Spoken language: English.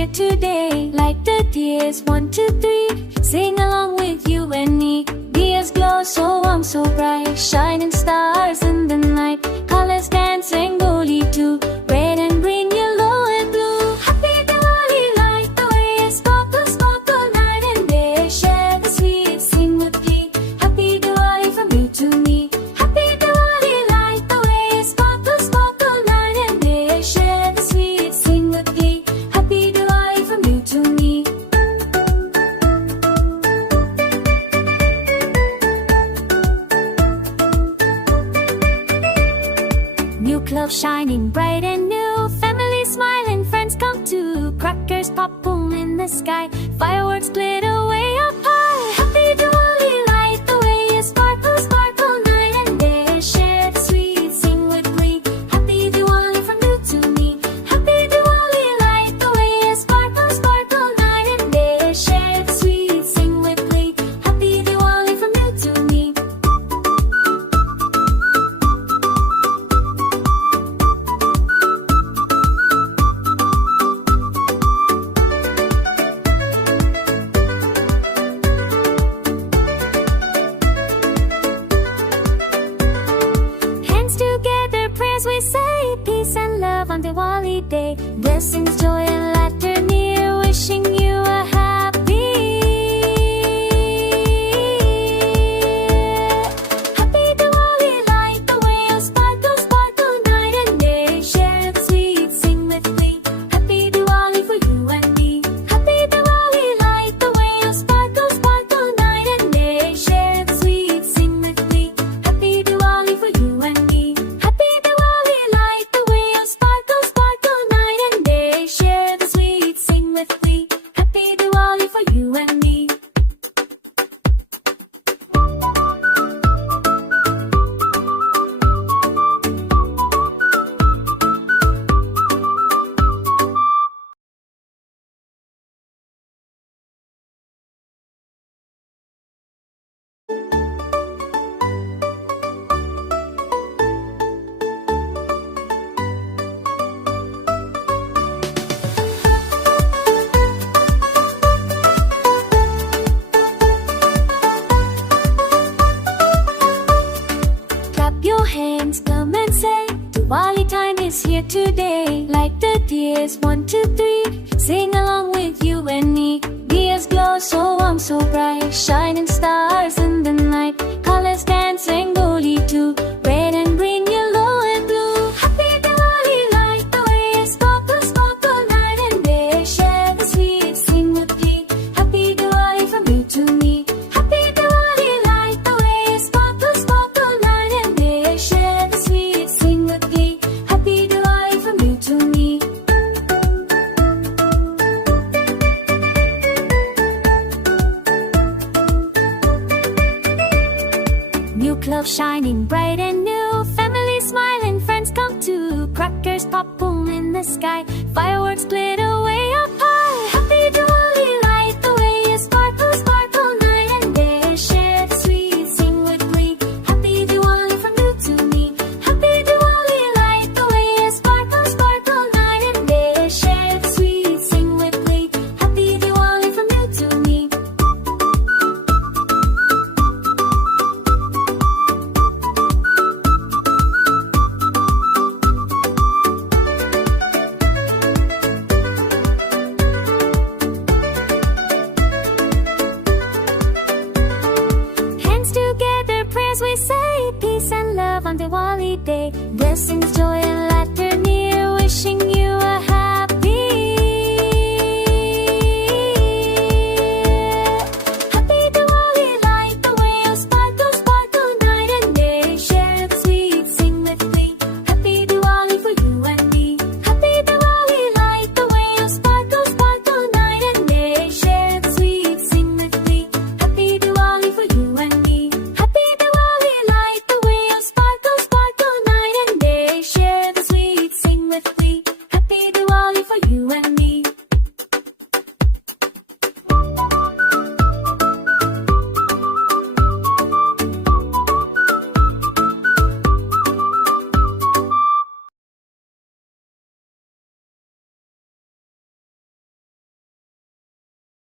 here today. Light the diyas, 1, 2, 3. Sing along with you and me. Diyas glow so warm, so bright, shining stars in the night. Colors dance, rangoli too, red and green, yellow and blue. Happy Diwali, light the way, sparkle, sparkle, night and day. Share the sweet, sing with glee. Happy Diwali from you to me. Happy Diwali, light the way, sparkle, sparkle, night and day. Share the sweet, sing with glee. Happy Diwali from you to me. New clothes shining bright and new, family smiling, friends come too. Crackers pop, boom in the sky, fireworks glitter way up high. Happy Diwali, light the way, sparkle, sparkle, night and day. Share the sweet, sing with glee. Happy Diwali from you to me. Happy Diwali, light the way, sparkle, sparkle, night and day. Share the sweet, sing with glee. Happy Diwali from you to me. Hands together, prayers we say, peace and love on Diwali day. Blessings, joy and laughter near, wishing you a happy Happy Diwali, light the way, sparkle, sparkle, night and day. Share the sweet, sing with glee. Happy Diwali for you and me. Happy Diwali, light the way, sparkle, sparkle, night and day. Share the sweet, sing with glee. Happy Diwali for you and me. Happy Diwali, light the way, sparkle, sparkle, night and day. Share the sweet, sing with glee. Happy Diwali for you and me. Clap your hands, come and say, Diwali time is here today. Light the diyas, 1, 2, 3. Sing along with you and me. Diyas glow so warm, so bright, shining stars in the night. Colors dance, rangoli too, red and green, yellow and blue. Happy Diwali, light the way, sparkle, sparkle, night and day. Share the sweet, sing with glee. Happy Diwali from you to me. Happy Diwali, light the way, sparkle, sparkle, night and day. Share the sweet, sing with glee. Happy Diwali from you to me. New clothes shining bright and new, family smiling, friends come too. Crackers pop, boom in the sky, fireworks glitter way up high. Happy Diwali, light the way, sparkle, sparkle, night and day. Share the sweet, sing with glee. Happy Diwali from you to me. Happy Diwali, light the way, sparkle, sparkle, night and day. Share the sweet, sing with glee. Happy Diwali from you to me. Hands together, prayers we say, peace and love on Diwali day. Blessings, joy and laughter near, wishing you